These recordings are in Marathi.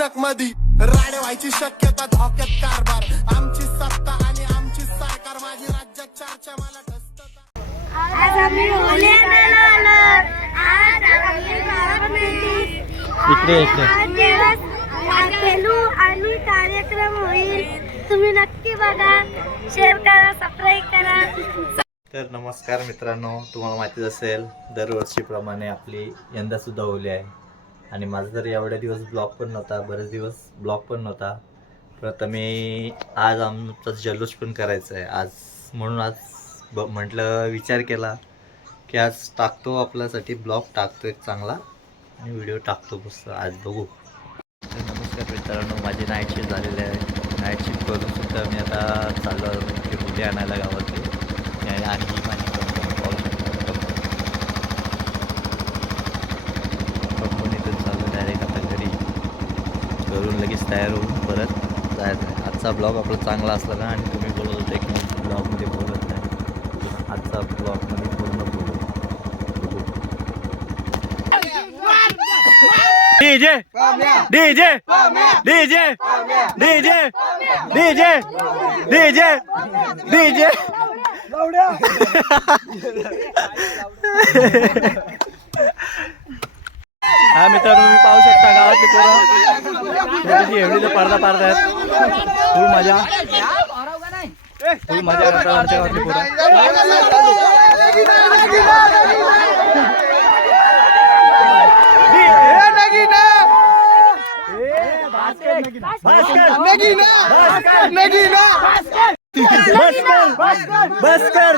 नक मधी राडे व्हायची शक्यता धोक्यात कारभार आमची सत्ता आणि आमची सरकार माझी राज्यात चर्चा मला ठसतं आज आम्ही होली आणायला आलो आज आम्ही गावात मेली इकडे आज दिवस खेळू आणि कार्यक्रम होईल तुम्ही नक्की बघा शेअर करा सबस्क्राईब करा. तर नमस्कार मित्रांनो, तुम्हाला माहितीच असेल दरवर्षीप्रमाणे आपली यंदा सुद्धा होली आहे आणि माझा तर एवढ्या दिवस ब्लॉग पण नव्हता, बरेच दिवस ब्लॉग पण नव्हता. प्रथमे आज आमचा जल्लोष पण करायचा आहे आज, म्हणून आज म्हटलं विचार केला की आज टाकतो आपल्यासाठी ब्लॉग टाकतो एक चांगला आणि व्हिडिओ टाकतो मस्त आज बघू. तर नमस्कार मित्रांनो, माझी नाईट शिफ्ट झालेली आहे. नाईट शिफ्ट करून सुद्धा मी आता चाललो आहे होली आणायला गावातली आणि ही माझी कंपनीतून चालू डायरेक्ट आता घरी घरून लगेच तयार होऊन परत जायचं आहे. आजचा ब्लॉग आपला चांगला असला ना, आणि तुम्ही बोलत होते की मी ब्लॉगमध्ये बोलत नाही, आजचा ब्लॉगमध्ये पूर्ण बोलू. DJ DJ DJ DJ DJ DJ DJ हा मित्रांनो, तुम्ही पाहू शकता गावातली पोरं एवढीचा पडदा पाडतायत. फुल मजा करतात आमच्या गावातली पोरं. बस कर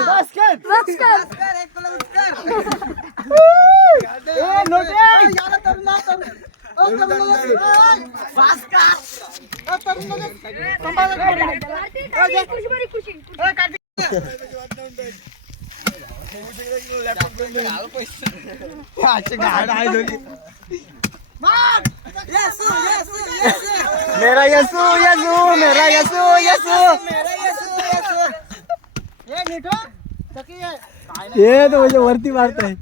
मेरा यसू यसू मेरा यसू यसू ये तो म्हणजे वरती मारताय.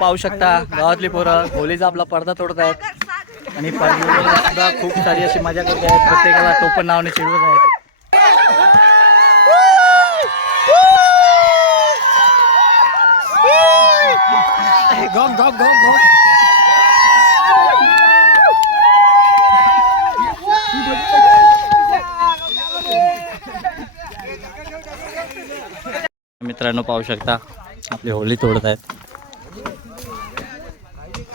पाहू शकता गावातली पोरं होलीचा आपला पडदा तोडत आहेत आणि पडद्यावर सुद्धा खूप सारी अशी मजा करत आहेत. प्रत्येकाला टोपण नावाने चिडवत आहेत. मित्रांनो पाहू शकता आपली होली तोडत आहेत.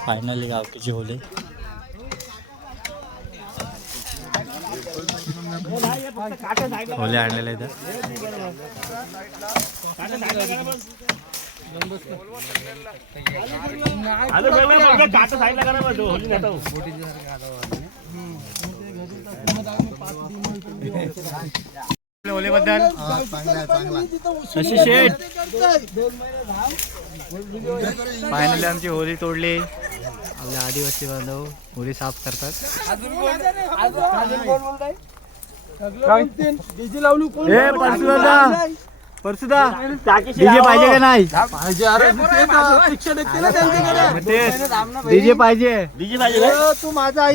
Finally गावकीची Holy. होली आणलेल्या इथं. होलीबद्दल शशी शेठ फायनली आमची होली तोडली. आपले आदिवासी बांधव होली साफ करतात. परसुदा डीजे पाहिजे का नाही? डीजे पाहिजे. तू माझा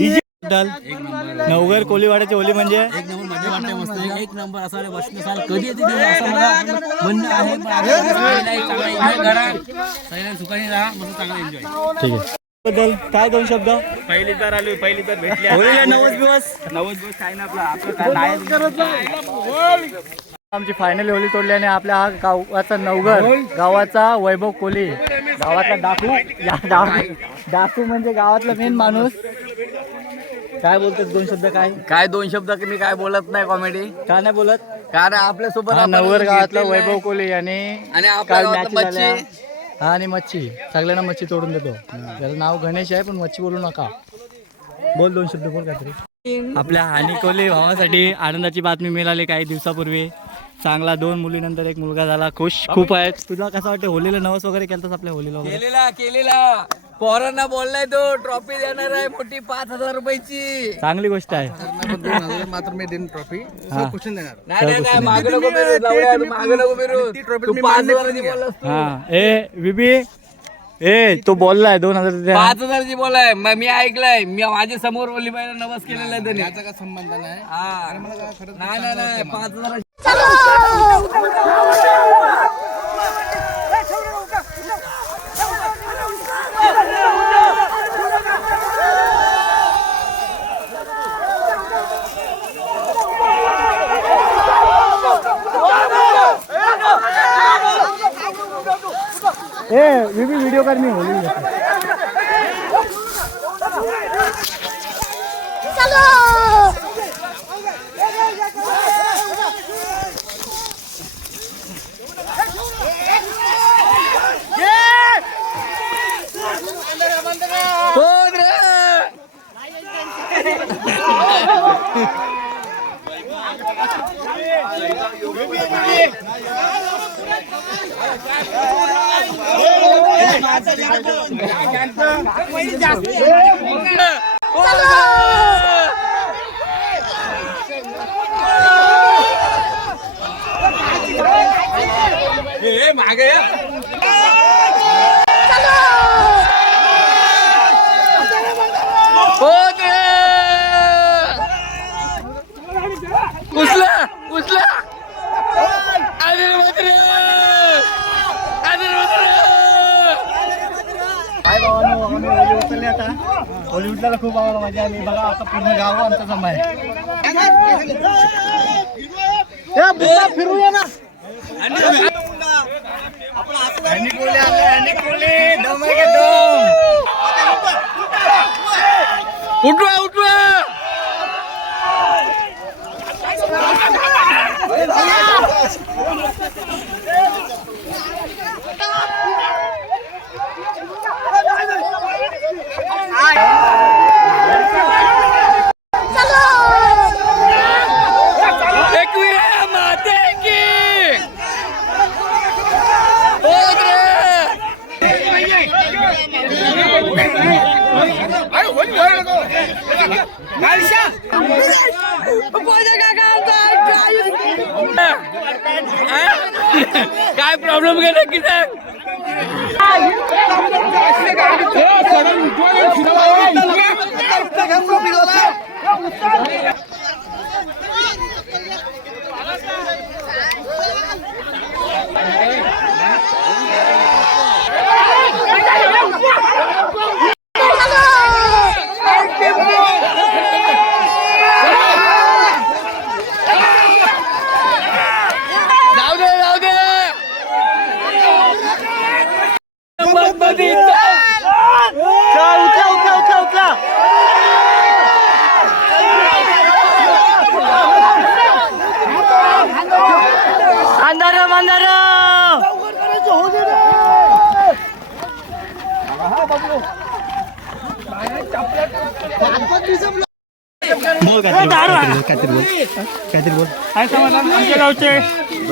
नवघर कोलीवाड्याची होली म्हणजे एक नंबर मजा वाटते. मस्त एक नंबर असा वर्ष साल कधी येते असं मला म्हणणं आहे. सुखाने राहा, मस्त चांगला एन्जॉय. ठीक आहे. बद्दल काय दोन शब्द? पहिली तर आलो, पहिली तर भेटली. होळीला 90 दिवस काय ना आपलं काय आमची फायनली होली तोडली आणि आपल्या हा गावाचा नवघर गावाचा वैभव कोली, गावातला डाकू म्हणजे गावातला मेन माणूस. काय बोलतात दोन शब्द? काय दोन शब्द मी काय बोलत नाही. कॉमेडी का नाही बोलत? कारण आपल्या सोबत नवघर गावातला वैभव कोली आणि काल मॅच मच्छी. झाल्या. हा आणि मच्छी सगळ्यांना मच्छी तोडून देतो. त्याचं नाव गणेश आहे पण मच्छी बोलू नका. बोल दोन शब्द बोल काहीतरी. आपल्या हानी कोली भावासाठी आनंदाची बातमी मिळाली काही दिवसापूर्वी. चांगला 2 मुलीनंतर 1 मुलगा झाला. खुश खूप आहेत. तुला कसं वाटतं होलीला नवस वगैरे केलंस आपल्या होलीला वगैरे? केलेला पोरांना बोललाय तो ट्रॉफी देणार आहे मोठी 5,000 रुपयाची. चांगली गोष्ट आहे. मात्र मी देईन ट्रॉफी. नाही, मागे नको फिरू, मागे नको फिरू. तू 5,000 ची बोललास तू. हा ए विबी तो बोललाय 2000 5,000ची बोलाय मी ऐकलंय मी माझ्या समोर ओली बाईला नवस केलेला आहे त्याने. याचा काय संबंध नाही. हा. नाही 5,000. व्हिडिओ करणे मागे उचला उचला. काय भावानो आम्ही ओली उचलले आता. ओली उचलायला खूप आम्हाला मजा आली. बघा आता पूर्ण गाव आमचा जमा आहे. फिरूया ना. उठवा उठवा. काय प्रॉब्लेम काय नक्की सांग. काय समाधान आमच्या गावचे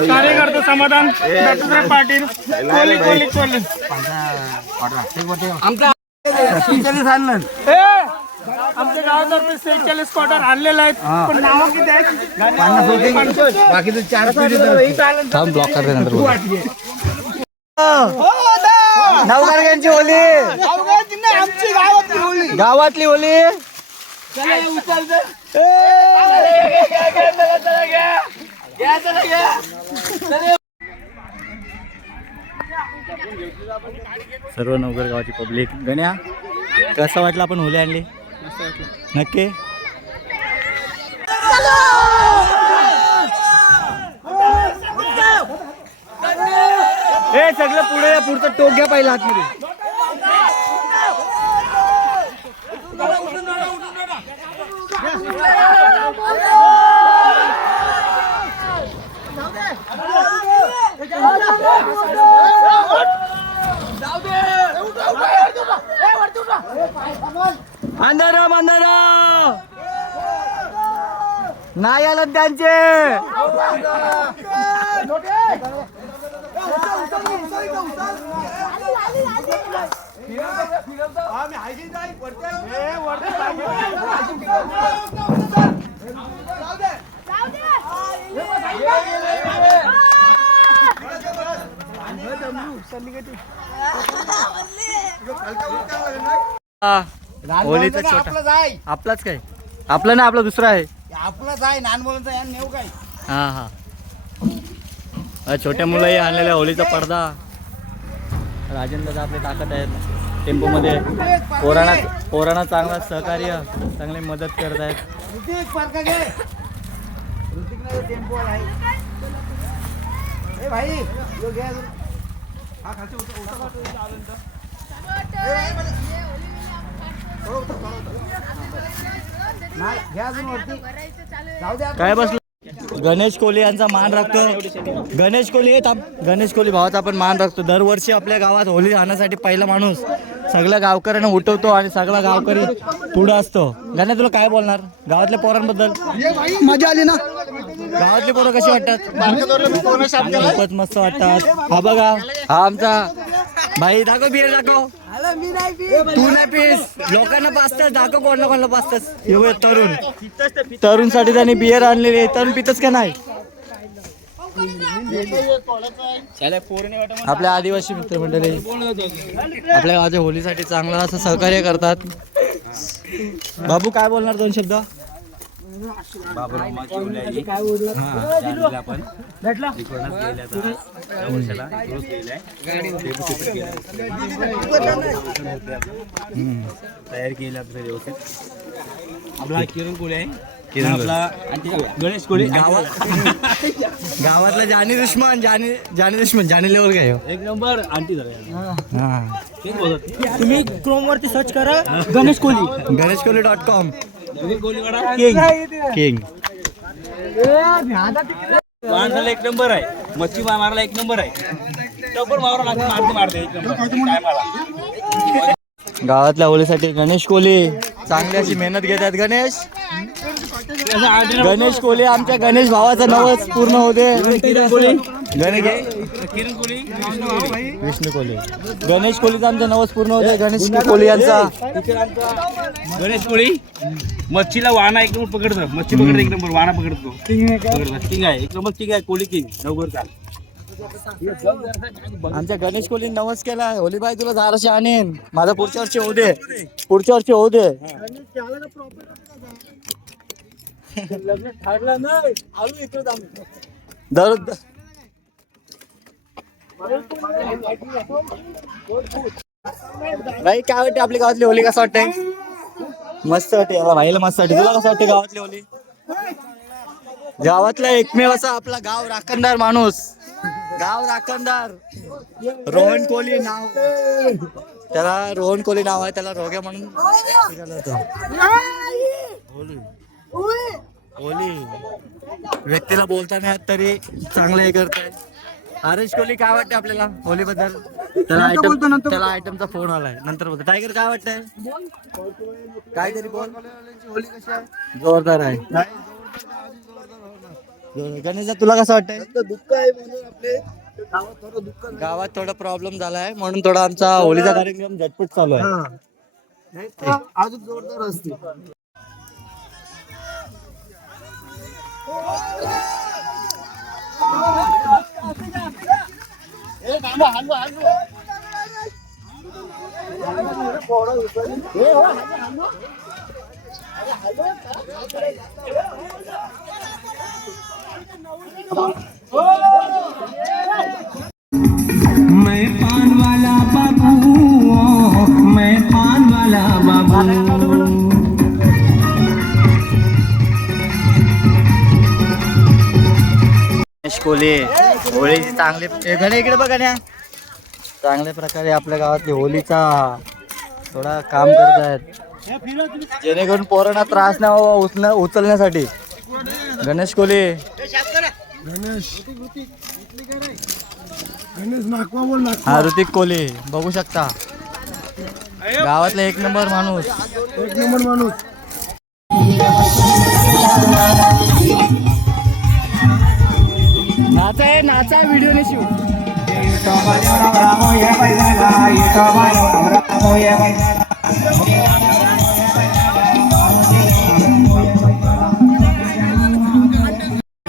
कार्यकर्ते समाधान डॉक्टर पाटील कोली कोली कोली आमच्या गावातर्फे 46 क्वार्टर आणलेले आहेत. पण नाव किती आहेत? बाकीचे 4 पिढी ब्लॉक करते नंतर नवगारग्यांची होली गावातली होली. सर्व नवगर गावाची पब्लिक. गण्या कसं वाटलं आपण होली आणली? नक्की हे सगळं पुढे या. पुढचं टोक घ्या पहिला आतमध्ये. अंधारा अंधारा नाही आलं त्यांचे. होलीचा छोटा आपलाच काय आपला ना आपला दुसरा आहे आपलाच आहे लहान मुलांचा या नेऊ काय हा हा छोट्या मुलंही आणलेल्या होलीचा पडदा राजेंद्र आपले टाकत आहेत टेम्पोमध्ये पोरांना चांगला सहकार्य चांगली मदत करत आहेत काय बसलं गणेश कोहली यांचा मान राखतो गणेश कोहली भावाचा आपण मान राखतो दरवर्षी आपल्या गावात होली आणण्यासाठी पहिला माणूस सगळ्या गावकऱ्यांना उठवतो आणि सगळा गावकरी पुढे असतो. गणेश तुला काय बोलणार गावातल्या पोरांबद्दल? मजा आली ना. गावातली पोरं कशी वाटतात? खूपच मस्त वाटतात. हा बघा हा आमचा भाई दाखव बियर दाखव. तू नाही पीस लोकांना पाचतास दाखव कोणाला पाचतास. तरुण साठी त्यांनी बियर आणलेली तरुण पितच का नाही? आपल्या आदिवासी मित्रमंडळी आपल्या गावाच्या होलीसाठी चांगलं असं सहकार्य करतात. बाबू काय बोलणार दोन शब्द? तयार केला व्यवस्थित आपला किरण कोळी आहे आपला गणेश कोळी गावातला जानी दुश्मन जानी लेवल काय एक नंबर आंटी झाला. तुम्ही क्रोम वरती सर्च करा गणेशकोहली.com किंग माणसाला एक नंबर आहे मच्छी मारायला एक नंबर आहे टपर मारते एक नंबर. गावातल्या होलीसाठी गणेश कोहली चांगली अशी मेहनत घेतात. गणेश कोहली आमच्या गणेश भावाचं नवस पूर्ण होते. विष्णू कोहली गणेश कोहलीचा आमचा नवस पूर्ण होते. गणेश कोहली यांचा गणेश कोळी मच्छीला वाना एक नंबर पकडतो. मच्छी पकडतो एक नंबर वाना पकडतो. किंग आहे एक नंबर किंग आहे कोळी किंग नवगरचा. आमच्या गणेश कोहली नवस केला होलीबाई तुला झाडाशी आणेन माझा पुढच्या वर्षी होऊ दे. भाई काय वाटते आपली गावातली होली? कसं वाटतंय? मस्त वाटते भाईला मस्त वाटते. तुला कसं वाटते गावातली होली? गावातला एकमेव असा आपला गाव राखणदार माणूस गाव राखणदार रोहन कोहली नाव त्याला रोहन कोहली नाव आहे. त्याला रोग्या म्हणून होली व्यक्तीला बोलताना येत तरी चांगलं हे करताय. हरेश कोहली काय वाटतं आपल्याला होली बद्दल? त्याला आयटमचा फोन आलाय नंतर बोलतो. टायगर काय वाटतंय? काहीतरी बोल. होली कशी आहे? जोरदार आहे. गणेश तुला कसं वाटतंय? दुःख आहे म्हणून आपले गावात थोडा प्रॉब्लेम झालाय म्हणून थोडा आमचा होलीचा कार्यक्रम झटपट चालू आहे. अजून जोरदार असते. मैं पान वाला बाबू मैं पान वाला बाबू. गणेश कोहली होळीची चांगली घणे इकडे बघा ना चांगल्या प्रकारे आपल्या गावातली होलीचा थोडा काम करत आहेत जेणेकरून पोरांना त्रास नाही उचलण्यासाठी. गणेश कोहली हा ऋतिक कोहली बघू शकता गावातला एक नंबर माणूस. नाचा व्हिडिओ ने शिव.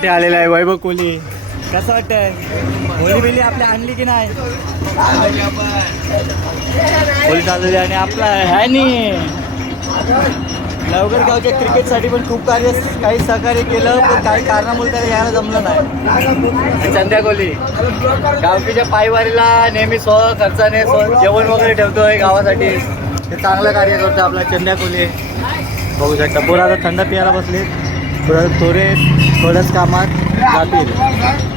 आलेला आहे वैभव कोहली कसं वाटतंय होली बिली आपल्या आणली की नाही होली चालू आणि आपला ह्या नाही नवगड गावच्या क्रिकेटसाठी पण खूप काही सहकार्य केलं पण काही कारणामुळे त्याला यायला जमलं नाही चंद्या कोहली गावकीच्या पायवारीला नेहमी खर्चाने जेवण वगैरे ठेवतोय गावासाठी ते चांगलं कार्य करतो आपला चंद्या कोहली बघू शकता पोरं आता थंड पियाला बसले थोडंच कामात जातील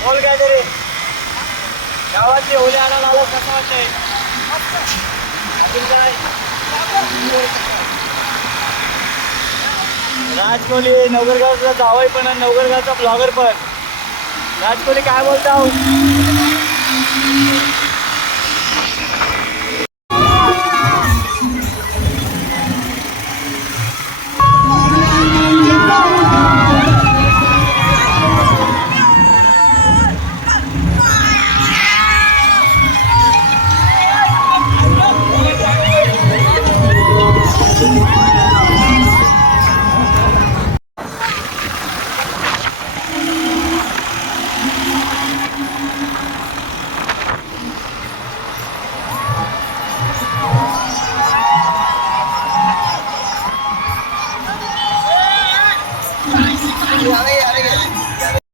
बोल काय तरी गावातली होली आणायला आलं कसं वाटतंय राज कोहली नवगरगावचा जावई पण आणि नवगरगावचा ब्लॉगर पण राज कोहली काय बोलता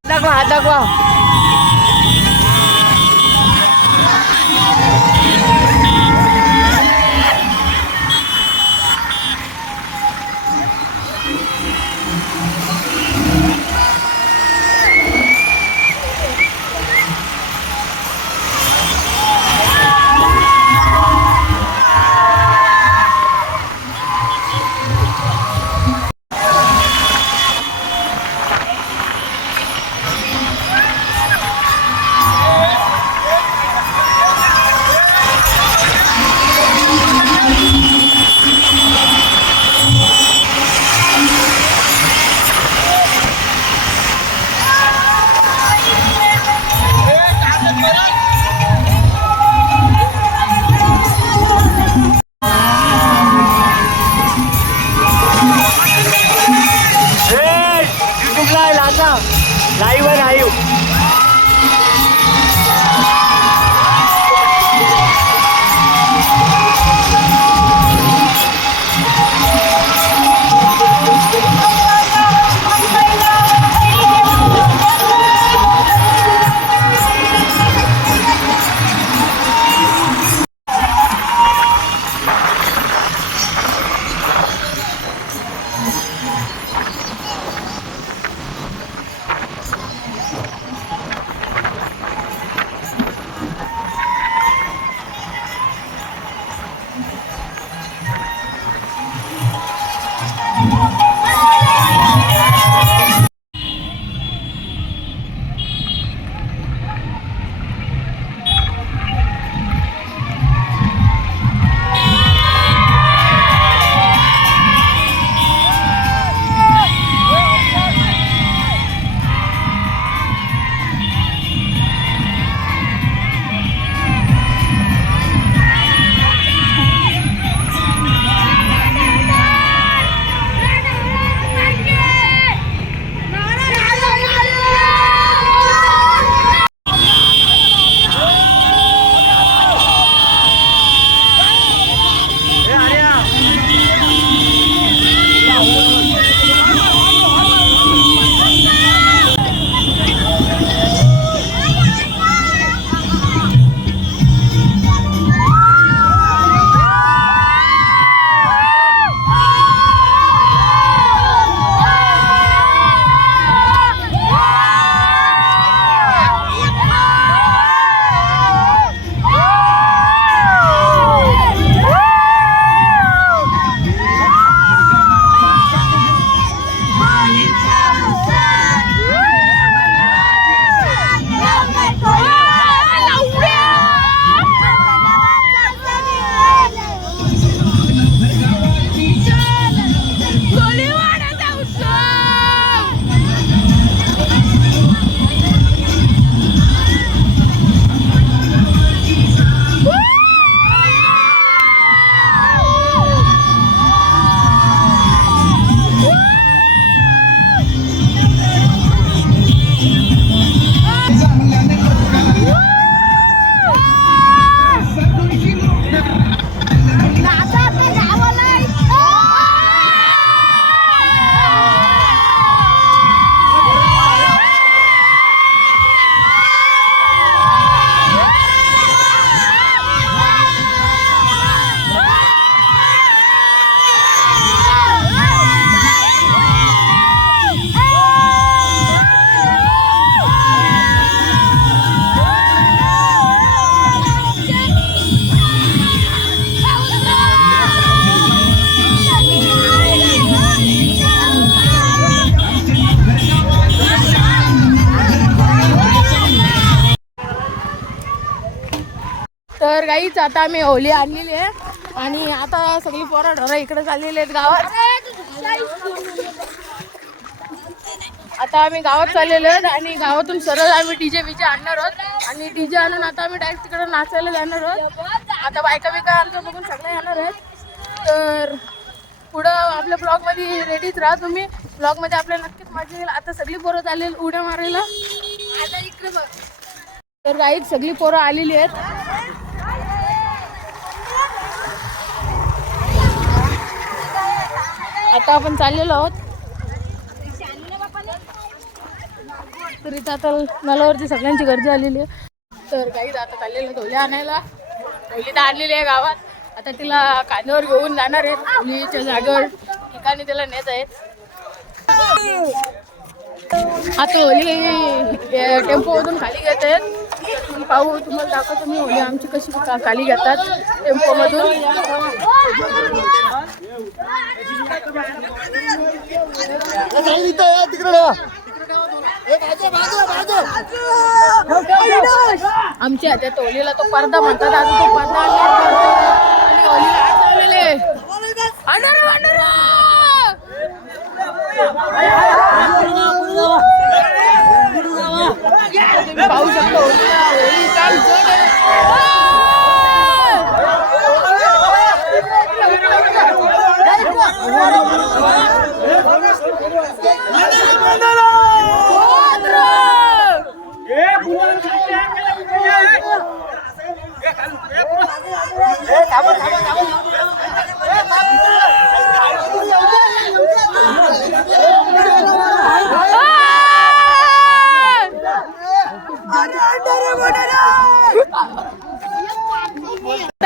दाखवा हात दाखवा तर गाईच आता आम्ही होली आणलेली आहे आणि आता सगळी पोरं ढोरं इकडे चाललेली आहेत गावात. आता आम्ही गावात चाललेलो आहेत आणि गावातून सरळ आम्ही डीजे बीजे आणणार आहोत आणि डीजे आणून आता आम्ही डायरेक्ट तिकडे नाचायला जाणार आहोत. आता बायका बिका आमचं बघून सगळे येणार आहेत. तर पुढं आपल्या ब्लॉगमध्ये रेडीच राहा तुम्ही. ब्लॉगमध्ये आपल्याला नक्कीच मजा येईल. आता सगळी पोरं चाललेली उड्या मारायला. आता इकडे बघ. तर गाईत सगळी पोरं आलेली आहेत. आता आपण चाललेलो आहोत. तर इथं आता नलावरती सगळ्यांची गर्दी आलेली आहे. तर गाईत आता चाललेलं ढोली आणायला. ढोली तर आणलेली आहे गावात. आता तिला कांद्यावर घेऊन जाणार आहेत. ढोलीच्या जागेवर ठिकाणी तिला नेत आहेत. आता होली टेम्पोमधून खाली घेत आहेत. पाहू तुम्हाला दाखवतो मी होली आमची कशी खाली घेतात टेम्पोमधून. आमच्या हातात होलीला तो पडदा म्हणतात. आता तो पडदा आणि होलीला हात लावलेले. तुम्ही पाहू शकता होली काय जड आहे.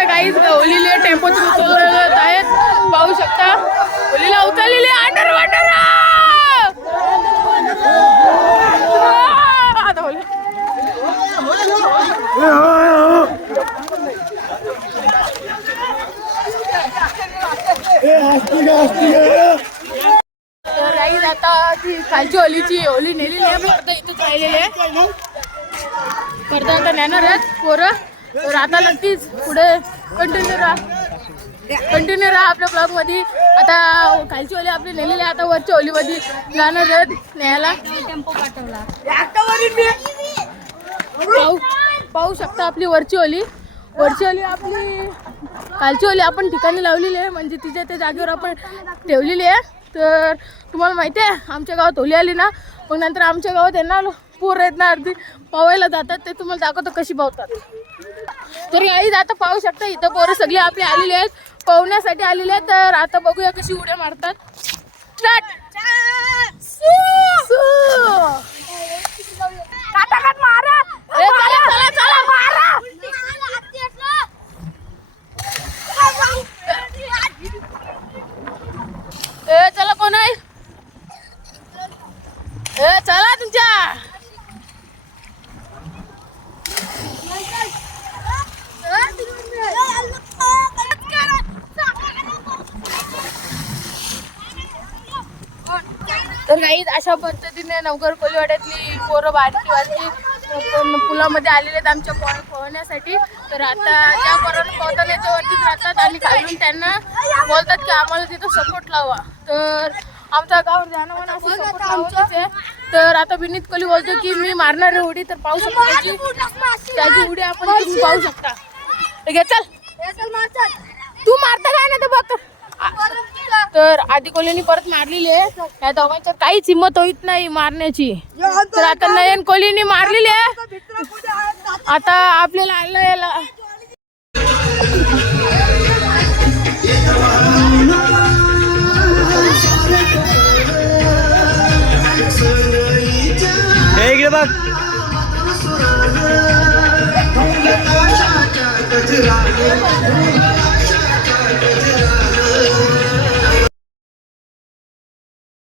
काहीच होलीला टेम्पोतून उचलत आहेत. पाहू शकता होलीला उचललेले अंडर वंडर. तर गाईज आता ती खालची होलीची होली नेलेली आहे. पडदा इथंच राहिलेली आहे. पडदा आता नेणार आहेत पोरं. तर आता नक्कीच पुढे कंटिन्यू राहा आपल्या ब्लॉगमध्ये. आता खालची होली आपली नेलेली आहे. आता वरच्या होलीमध्ये जाणार आहेत न्यायला. टेम्पो पाठवला. पाहू शकता आपली वरची होली आपली खालची होली आपण ठिकाणी लावलेली आहे. म्हणजे तिच्या त्या जागेवर आपण ठेवलेली आहे. तर तुम्हाला माहिती आहे आमच्या गावात होली आली ना मग नंतर आमच्या गावात आहे ना पोरं आहेत ना अर्धी पवायला जातात. ते तुम्हाला दाखवतो कशी पावतात. तर आई आता पाहू शकता इथं पोरं सगळी आपली आलेली आहेत. पवण्यासाठी आलेली आहेत. तर आता बघूया कशी उड्या मारतात. चला कोण आहे चला तुमच्या. तर काही अशा पद्धतीने नवघर कोलीवाड्यातली पोरं बारकी पुलामध्ये आलेले आहेत आमच्या पोहण्यासाठी. तर आता त्या पोरांना पोहताना ते वरतीच राहतात आणि खालून त्यांना बोलतात की आम्हाला तिथं सपोर्ट लावा. तर आमच्या गावावर जाणं असं सपोर्ट लावतच आहे. तर आता विनीत कोहली बोलतो की मी मारणार आहे उडी. तर पाहू शकता त्याची उडी आपण तुम्ही पाहू शकता. चल तू मारता काय ना ते बघ. तर आधी कोहलीने परत मारलेली आहे. या दोघांच्यात काहीच हिंमत होत नाही मारण्याची. तर आता नयन कोहलीने मारलेली आहे. आता आपल्याला आलं याला इकडे बघ.